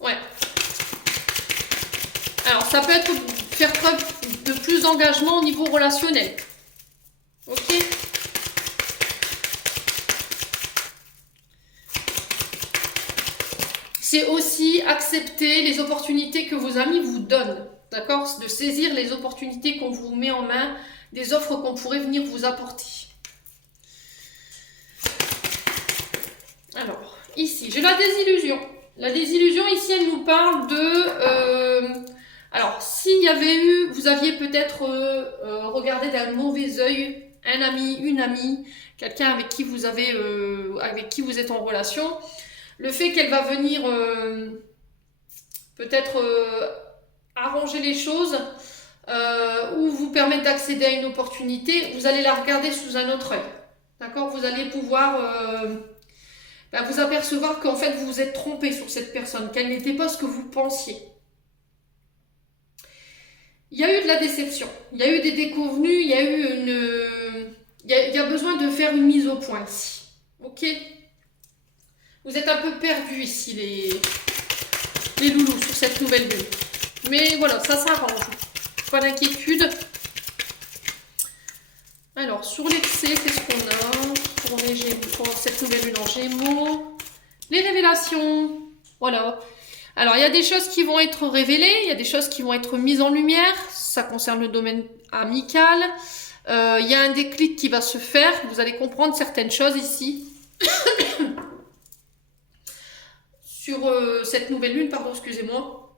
Ouais. Alors, ça peut être faire preuve de plus d'engagement au niveau relationnel. Ok. C'est aussi accepter les opportunités que vos amis vous donnent. D'accord? De saisir les opportunités qu'on vous met en main, des offres qu'on pourrait venir vous apporter. Alors, ici, j'ai la désillusion. La désillusion, ici, elle nous parle de... alors, s'il y avait eu... Vous aviez peut-être regardé d'un mauvais œil un ami, une amie, quelqu'un avec qui vous avez... avec qui vous êtes en relation. Le fait qu'elle va venir peut-être arranger les choses ou vous permettre d'accéder à une opportunité, vous allez la regarder sous un autre œil. D'accord? Vous allez pouvoir... vous apercevoir qu'en fait vous vous êtes trompé sur cette personne, qu'elle n'était pas ce que vous pensiez. Il y a eu de la déception, il y a eu des déconvenues, il y a eu une... il y a besoin de faire une mise au point ici. Ok? Vous êtes un peu perdus ici, les loulous, sur cette nouvelle lune. Mais voilà, ça s'arrange. Pas d'inquiétude. Alors, sur l'excès, qu'est-ce qu'on a pour cette nouvelle lune en Gémeaux? Les révélations. Voilà. Alors, il y a des choses qui vont être révélées, il y a des choses qui vont être mises en lumière. Ça concerne le domaine amical. Il y a un déclic qui va se faire. Vous allez comprendre certaines choses ici. Sur cette nouvelle lune, pardon, excusez-moi.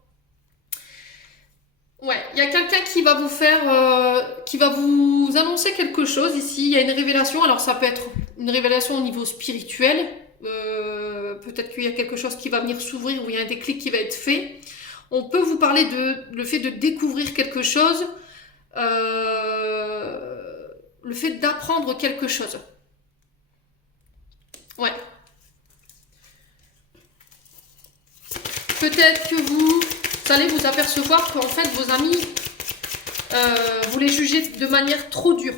Ouais, il y a quelqu'un qui va vous faire, qui va vous annoncer quelque chose ici. Il y a une révélation, alors ça peut être une révélation au niveau spirituel. Peut-être qu'il y a quelque chose qui va venir s'ouvrir ou il y a un déclic qui va être fait. On peut vous parler de le fait de découvrir quelque chose, le fait d'apprendre quelque chose. Ouais. Peut-être que vous allez vous apercevoir qu'en fait vos amis, vous les jugez de manière trop dure.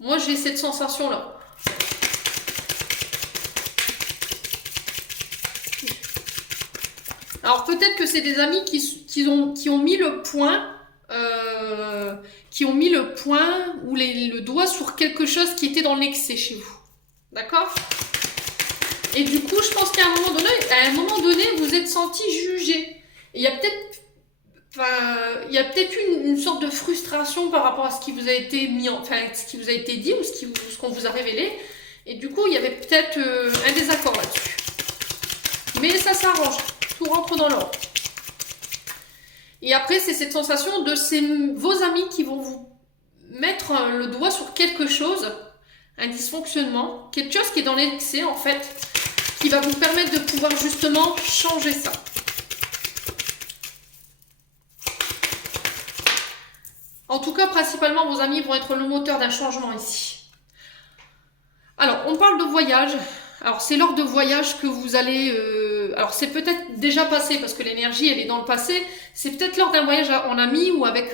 Moi j'ai cette sensation-là. Alors peut-être que c'est des amis qui ont mis le point, ou le doigt sur quelque chose qui était dans l'excès chez vous. D'accord ? Et du coup, je pense qu'à un moment donné, vous êtes senti jugé. Et il y a peut-être une sorte de frustration par rapport à ce qui vous a été ce qui vous a été dit ou ce qu'on vous a révélé. Et du coup, il y avait peut-être un désaccord là-dessus. Mais ça s'arrange. Tout rentre dans l'ordre. Et après, c'est cette sensation de vos amis qui vont vous mettre le doigt sur quelque chose, un dysfonctionnement, quelque chose qui est dans l'excès en fait, qui va vous permettre de pouvoir justement changer ça. En tout cas, principalement, vos amis vont être le moteur d'un changement ici. Alors, on parle de voyage. Alors, c'est lors de voyage que vous allez... alors, c'est peut-être déjà passé, parce que l'énergie, elle est dans le passé. C'est peut-être lors d'un voyage en ami ou avec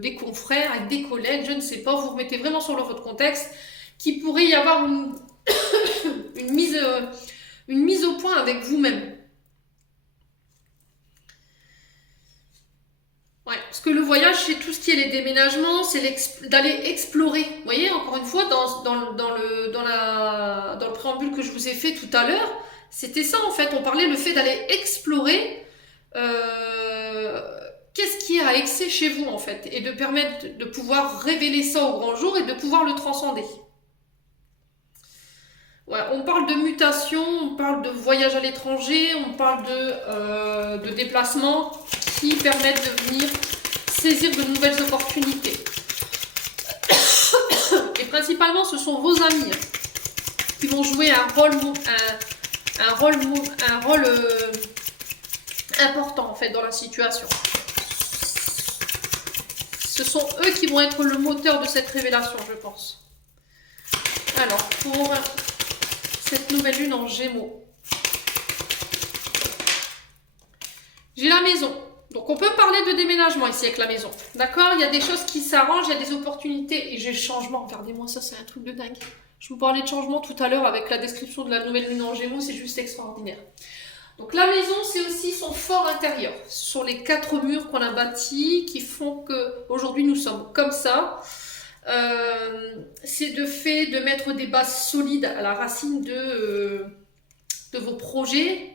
des confrères, avec des collègues, je ne sais pas. Vous remettez vraiment sur votre contexte, qu'il pourrait y avoir une mise au point avec vous-même. Ouais, parce que le voyage, c'est tout ce qui est les déménagements, c'est d'aller explorer. Vous voyez, encore une fois, dans le préambule que je vous ai fait tout à l'heure, c'était ça en fait. On parlait le fait d'aller explorer qu'est-ce qui est à excès chez vous en fait, et de permettre de pouvoir révéler ça au grand jour et de pouvoir le transcender. Ouais, on parle de mutation, on parle de voyage à l'étranger, on parle de déplacements qui permettent de venir saisir de nouvelles opportunités. Et principalement, ce sont vos amis qui vont jouer un rôle important en fait dans la situation. Ce sont eux qui vont être le moteur de cette révélation, je pense. Alors, pour cette nouvelle lune en Gémeaux, j'ai la maison. Donc, on peut parler de déménagement ici avec la maison. D'accord? Il y a des choses qui s'arrangent, il y a des opportunités. Et j'ai le changement. Regardez-moi ça, c'est un truc de dingue. Je vous parlais de changement tout à l'heure avec la description de la nouvelle lune en Gémeaux. C'est juste extraordinaire. Donc, la maison, c'est aussi son fort intérieur. Ce sont les 4 murs qu'on a bâtis qui font qu'aujourd'hui, nous sommes comme ça. C'est de fait de mettre des bases solides à la racine de vos projets.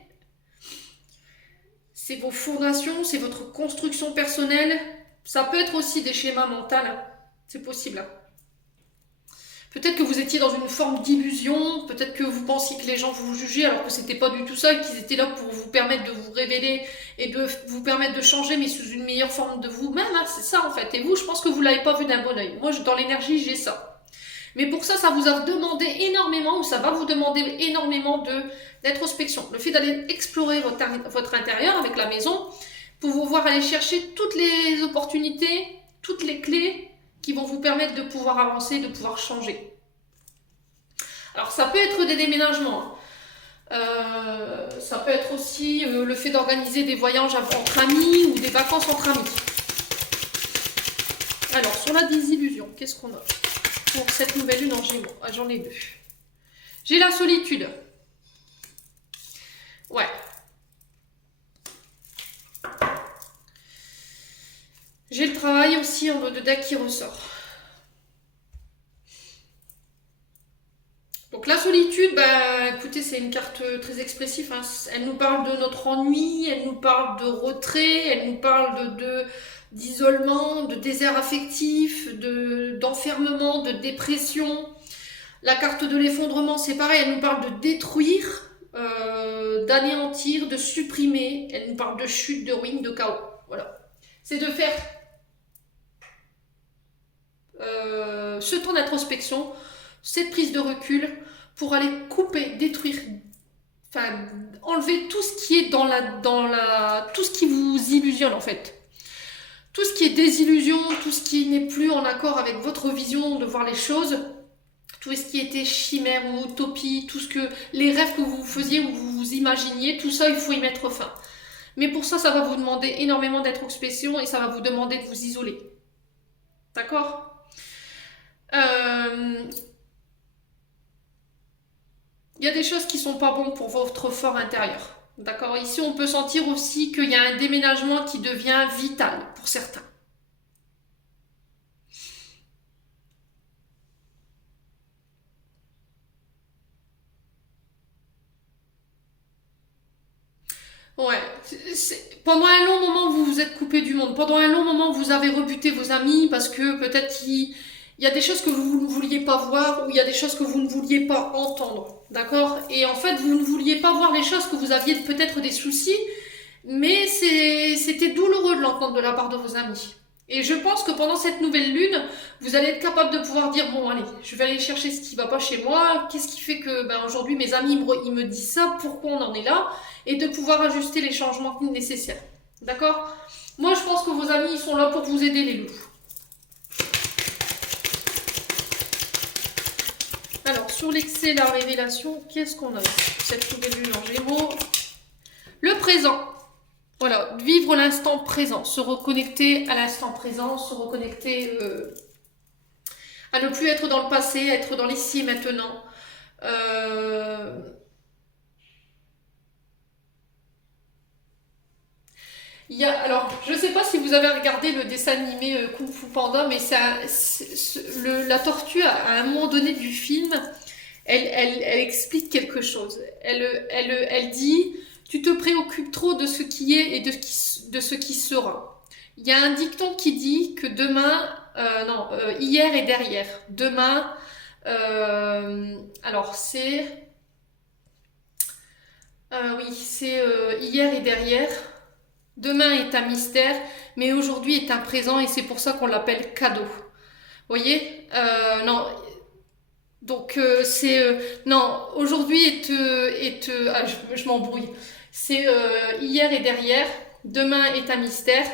C'est vos fondations, c'est votre construction personnelle. Ça peut être aussi des schémas mentaux. C'est possible. Peut-être que vous étiez dans une forme d'illusion. Peut-être que vous pensiez que les gens vous jugeaient alors que c'était pas du tout ça et qu'ils étaient là pour vous permettre de vous révéler et de vous permettre de changer mais sous une meilleure forme de vous-même. C'est ça en fait. Et vous, je pense que vous l'avez pas vu d'un bon oeil. Moi, dans l'énergie, j'ai ça. Mais pour ça, ça vous a demandé énormément ou ça va vous demander énormément d'introspection. Le fait d'aller explorer votre intérieur avec la maison pour pouvoir aller chercher toutes les opportunités, toutes les clés qui vont vous permettre de pouvoir avancer, de pouvoir changer. Alors, ça peut être des déménagements. Ça peut être aussi le fait d'organiser des voyages entre amis ou des vacances entre amis. Alors, sur la désillusion, qu'est-ce qu'on a pour cette nouvelle lune en Gémeaux? Ah, j'en ai 2. J'ai la solitude. Ouais. J'ai le travail aussi en mode deck qui ressort. Donc la solitude, écoutez, c'est une carte très expressive. Hein. Elle nous parle de notre ennui, elle nous parle de retrait, elle nous parle d'isolement, de désert affectif, d'enfermement, de dépression. La carte de l'effondrement, c'est pareil, elle nous parle de détruire, d'anéantir, de supprimer. Elle nous parle de chute, de ruine, de chaos. Voilà. C'est de faire ce temps d'introspection, cette prise de recul pour aller couper, détruire, enfin enlever tout ce qui est tout ce qui vous illusionne en fait. Tout ce qui est désillusion, tout ce qui n'est plus en accord avec votre vision de voir les choses, tout ce qui était chimère ou utopie, les rêves que vous faisiez ou vous vous imaginiez, tout ça il faut y mettre fin. Mais pour ça, ça va vous demander énormément d'introspection et ça va vous demander de vous isoler. D'accord ? Il y a des choses qui sont pas bonnes pour votre fort intérieur. D'accord ? Ici, on peut sentir aussi qu'il y a un déménagement qui devient vital pour certains. Ouais, pendant un long moment, vous vous êtes coupé du monde. Pendant un long moment, vous avez rebuté vos amis parce que peut-être qu'il y a des choses que vous ne vouliez pas voir ou il y a des choses que vous ne vouliez pas entendre. D'accord ? Et en fait, vous ne vouliez pas voir les choses que vous aviez peut-être des soucis, mais c'était douloureux de l'entendre de la part de vos amis. Et je pense que pendant cette nouvelle lune, vous allez être capable de pouvoir dire, bon allez, je vais aller chercher ce qui ne va pas chez moi, qu'est-ce qui fait que aujourd'hui mes amis ils me disent ça, pourquoi on en est là, et de pouvoir ajuster les changements nécessaires. D'accord ? Moi je pense que vos amis ils sont là pour vous aider les loups. Alors sur l'excès, la révélation, qu'est-ce qu'on a cette nouvelle lune en Gémeaux ? Le présent. Voilà, vivre l'instant présent, se reconnecter à l'instant présent, se reconnecter à ne plus être dans le passé, à être dans l'ici et maintenant. Alors, je ne sais pas si vous avez regardé le dessin animé Kung Fu Panda, mais la tortue, à un moment donné du film, elle explique quelque chose. Elle dit... Tu te préoccupes trop de ce qui est et de ce qui sera. Il y a un dicton qui dit que demain, hier et derrière. Demain, alors c'est... c'est hier et derrière. Demain est un mystère, mais aujourd'hui est un présent et c'est pour ça qu'on l'appelle cadeau. Vous voyez ? Non... Donc non, aujourd'hui je m'embrouille. C'est hier et derrière, demain est un mystère.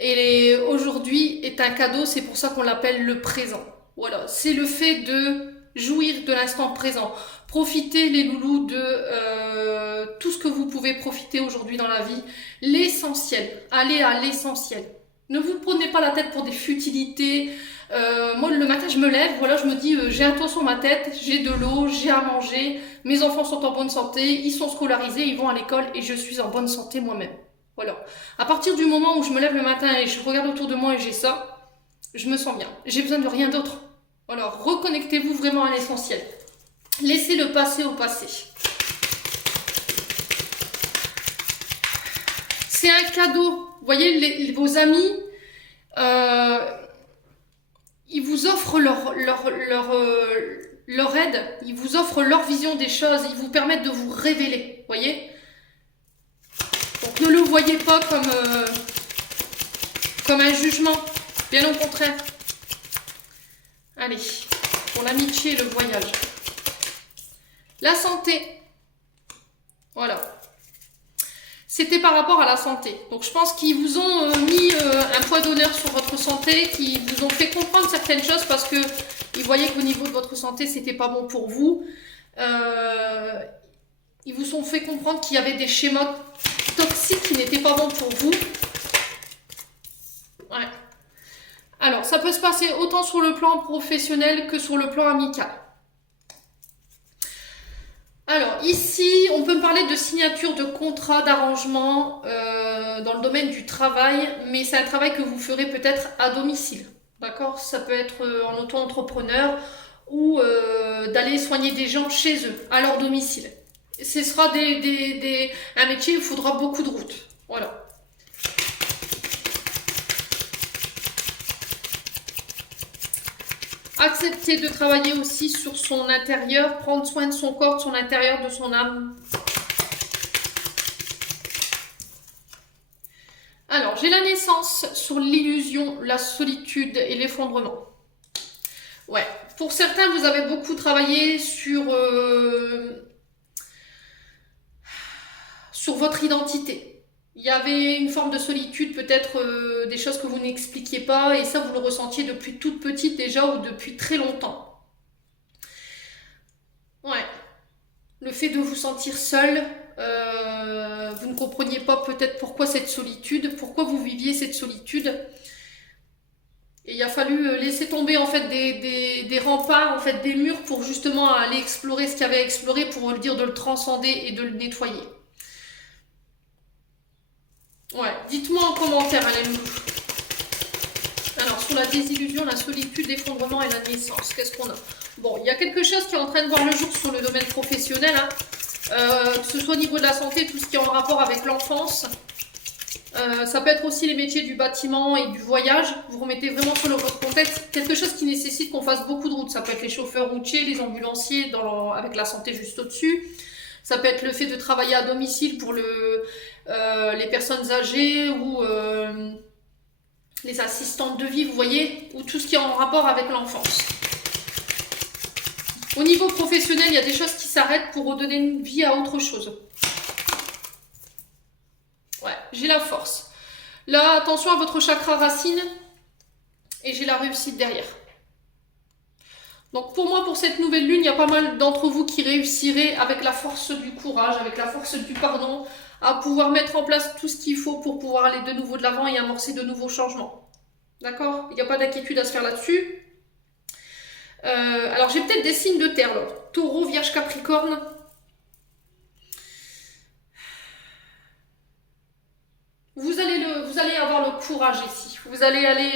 Et aujourd'hui est un cadeau, c'est pour ça qu'on l'appelle le présent. Voilà, c'est le fait de jouir de l'instant présent. Profitez les loulous de tout ce que vous pouvez profiter aujourd'hui dans la vie. L'essentiel, allez à l'essentiel. Ne vous prenez pas la tête pour des futilités. Moi le matin je me lève, voilà, je me dis j'ai un toit sur ma tête, j'ai de l'eau, j'ai à manger, mes enfants sont en bonne santé, ils sont scolarisés, ils vont à l'école et je suis en bonne santé moi-même. Voilà. À partir du moment où je me lève le matin et je regarde autour de moi et j'ai ça, je me sens bien. J'ai besoin de rien d'autre. Alors reconnectez-vous vraiment à l'essentiel. Laissez le passé au passé. C'est un cadeau. Vous voyez, vos amis, ils vous offrent leur aide, ils vous offrent leur vision des choses, ils vous permettent de vous révéler. Vous voyez? Donc ne le voyez pas comme un jugement, bien au contraire. Allez, pour l'amitié et le voyage. La santé. Voilà. C'était par rapport à la santé. Donc je pense qu'ils vous ont mis un poids d'honneur sur votre santé, qu'ils vous ont fait comprendre certaines choses parce que ils voyaient qu'au niveau de votre santé, c'était pas bon pour vous. Ils vous ont fait comprendre qu'il y avait des schémas toxiques qui n'étaient pas bons pour vous. Ouais. Alors, ça peut se passer autant sur le plan professionnel que sur le plan amical. Alors, ici, on peut parler de signature de contrat d'arrangement dans le domaine du travail, mais c'est un travail que vous ferez peut-être à domicile. D'accord? Ça peut être en auto-entrepreneur ou d'aller soigner des gens chez eux, à leur domicile. Ce sera un métier où il faudra beaucoup de route. Voilà. Accepter de travailler aussi sur son intérieur, prendre soin de son corps, de son intérieur, de son âme. Alors, j'ai la naissance sur l'illusion, la solitude et l'effondrement. Ouais, pour certains, vous avez beaucoup travaillé sur votre identité. Il y avait une forme de solitude, peut-être des choses que vous n'expliquiez pas, et ça, vous le ressentiez depuis toute petite déjà ou depuis très longtemps. Ouais. Le fait de vous sentir seul, vous ne compreniez pas peut-être pourquoi cette solitude, pourquoi vous viviez cette solitude. Et il a fallu laisser tomber en fait des remparts, en fait des murs pour justement aller explorer ce qu'il y avait à explorer, pour le dire de le transcender et de le nettoyer. Ouais, dites-moi en commentaire, allez-vous. Alors, sur la désillusion, la solitude, l'effondrement et la naissance, qu'est-ce qu'on a? Bon, il y a quelque chose qui est en train de voir le jour sur le domaine professionnel, hein. Que ce soit au niveau de la santé, tout ce qui est en rapport avec l'enfance. Ça peut être aussi les métiers du bâtiment et du voyage. Vous remettez vraiment sur votre contexte quelque chose qui nécessite qu'on fasse beaucoup de routes. Ça peut être les chauffeurs routiers, les ambulanciers avec la santé juste au-dessus. Ça peut être le fait de travailler à domicile pour les personnes âgées ou les assistantes de vie, vous voyez, ou tout ce qui est en rapport avec l'enfance. Au niveau professionnel, il y a des choses qui s'arrêtent pour redonner une vie à autre chose. Ouais, j'ai la force. Là, attention à votre chakra racine et j'ai la réussite derrière. Donc pour moi, pour cette nouvelle lune, il y a pas mal d'entre vous qui réussiraient avec la force du courage, avec la force du pardon, à pouvoir mettre en place tout ce qu'il faut pour pouvoir aller de nouveau de l'avant et amorcer de nouveaux changements. D'accord? Il n'y a pas d'inquiétude à se faire là-dessus. Alors j'ai peut-être des signes de terre là. Taureau, Vierge, Capricorne. Vous allez avoir le courage ici. Vous allez aller...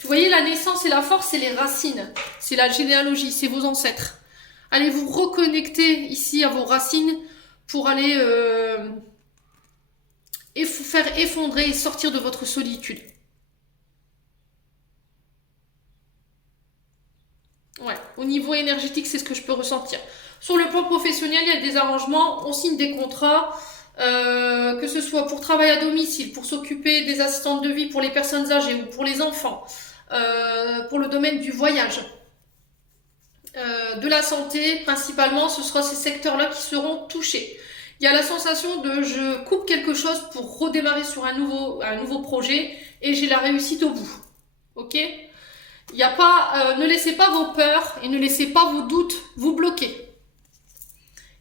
vous voyez, la naissance et la force, c'est les racines. C'est la généalogie, c'est vos ancêtres. Allez vous reconnecter ici à vos racines pour aller faire effondrer et sortir de votre solitude. Ouais, au niveau énergétique, c'est ce que je peux ressentir. Sur le plan professionnel, il y a des arrangements, on signe des contrats... que ce soit pour travailler à domicile, pour s'occuper des assistantes de vie pour les personnes âgées ou pour les enfants, pour le domaine du voyage, de la santé, principalement, ce sera ces secteurs-là qui seront touchés. Il y a la sensation de je coupe quelque chose pour redémarrer sur un nouveau projet et j'ai la réussite au bout. Ok? Il y a pas, ne laissez pas vos peurs et ne laissez pas vos doutes vous bloquer.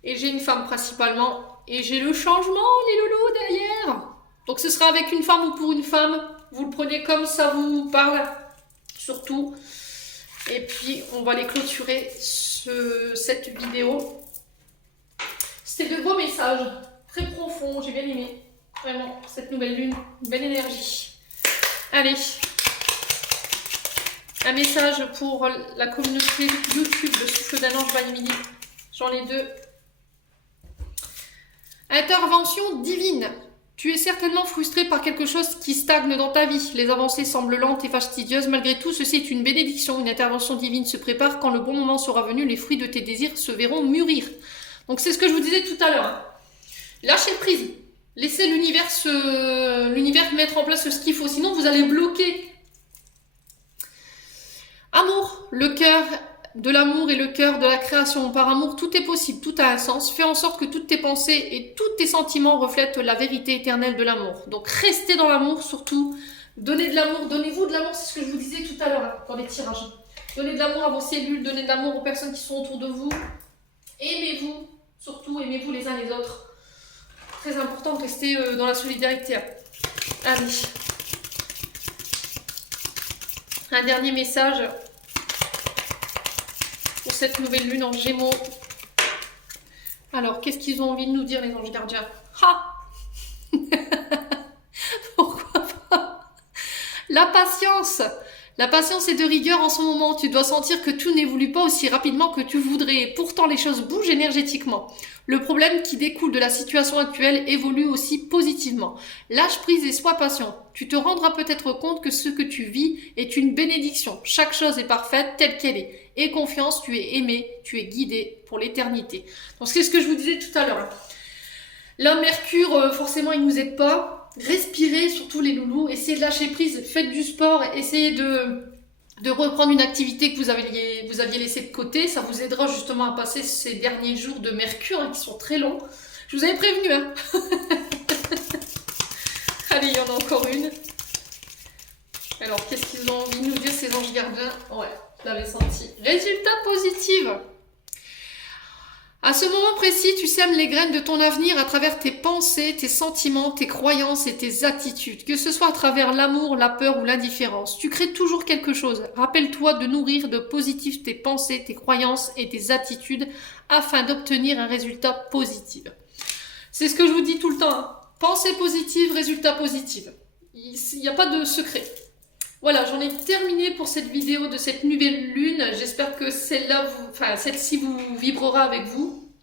Et j'ai une femme principalement. Et j'ai le changement, les loulous, derrière. Donc ce sera avec une femme ou pour une femme. Vous le prenez comme ça vous parle. Surtout. Et puis, on va les clôturer cette vidéo. C'était de beaux messages. Très profonds. J'ai bien aimé. Vraiment, cette nouvelle lune. Une belle énergie. Allez. Un message pour la communauté YouTube de Souffle d'un ange by Émilie. J'en ai deux. Intervention divine. Tu es certainement frustré par quelque chose qui stagne dans ta vie. Les avancées semblent lentes et fastidieuses. Malgré tout, ceci est une bénédiction. Une intervention divine se prépare. Quand le bon moment sera venu, les fruits de tes désirs se verront mûrir. Donc c'est ce que je vous disais tout à l'heure. Hein. Lâchez prise. Laissez l'univers mettre en place ce qu'il faut. Sinon, vous allez bloquer. Amour, le cœur de l'amour et le cœur de la création. Par amour, tout est possible, tout a un sens. Fais en sorte que toutes tes pensées et tous tes sentiments reflètent la vérité éternelle de l'amour. Donc restez dans l'amour surtout. Donnez de l'amour, donnez-vous de l'amour, c'est ce que je vous disais tout à l'heure hein, dans les tirages. Donnez de l'amour à vos cellules, donnez de l'amour aux personnes qui sont autour de vous. Aimez-vous, surtout aimez-vous les uns les autres. Très important, restez dans la solidarité. Allez. Un dernier message pour cette nouvelle lune en Gémeaux. Alors, qu'est-ce qu'ils ont envie de nous dire, les anges gardiens? Ha. Pourquoi pas? La patience. La patience est de rigueur en ce moment. Tu dois sentir que tout n'évolue pas aussi rapidement que tu voudrais. Pourtant, les choses bougent énergétiquement. Le problème qui découle de la situation actuelle évolue aussi positivement. Lâche prise et sois patient. Tu te rendras peut-être compte que ce que tu vis est une bénédiction. Chaque chose est parfaite telle qu'elle est. Aie confiance, tu es aimé, tu es guidé pour l'éternité. Donc c'est ce que je vous disais tout à l'heure. Là, Mercure, forcément, il nous aide pas. Respirez, surtout les loulous. Essayez de lâcher prise. Faites du sport. Essayez de reprendre une activité que vous aviez laissée de côté. Ça vous aidera justement à passer ces derniers jours de Mercure hein, qui sont très longs. Je vous avais prévenu. Hein. Allez, il y en a encore une. Alors, qu'est-ce qu'ils ont envie de nous dire, ces anges gardiens? Ouais, je l'avais senti. Résultat positif. À ce moment précis, tu sèmes les graines de ton avenir à travers tes pensées, tes sentiments, tes croyances et tes attitudes. Que ce soit à travers l'amour, la peur ou l'indifférence. Tu crées toujours quelque chose. Rappelle-toi de nourrir de positif tes pensées, tes croyances et tes attitudes afin d'obtenir un résultat positif. C'est ce que je vous dis tout le temps. Hein. Pensée positive, résultat positif. Il n'y a pas de secret. Voilà, j'en ai terminé pour cette vidéo de cette nouvelle lune. J'espère que celle-ci vous vibrera avec vous.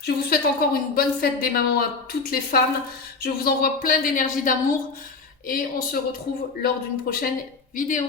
Je vous souhaite encore une bonne fête des mamans à toutes les femmes. Je vous envoie plein d'énergie d'amour et on se retrouve lors d'une prochaine vidéo.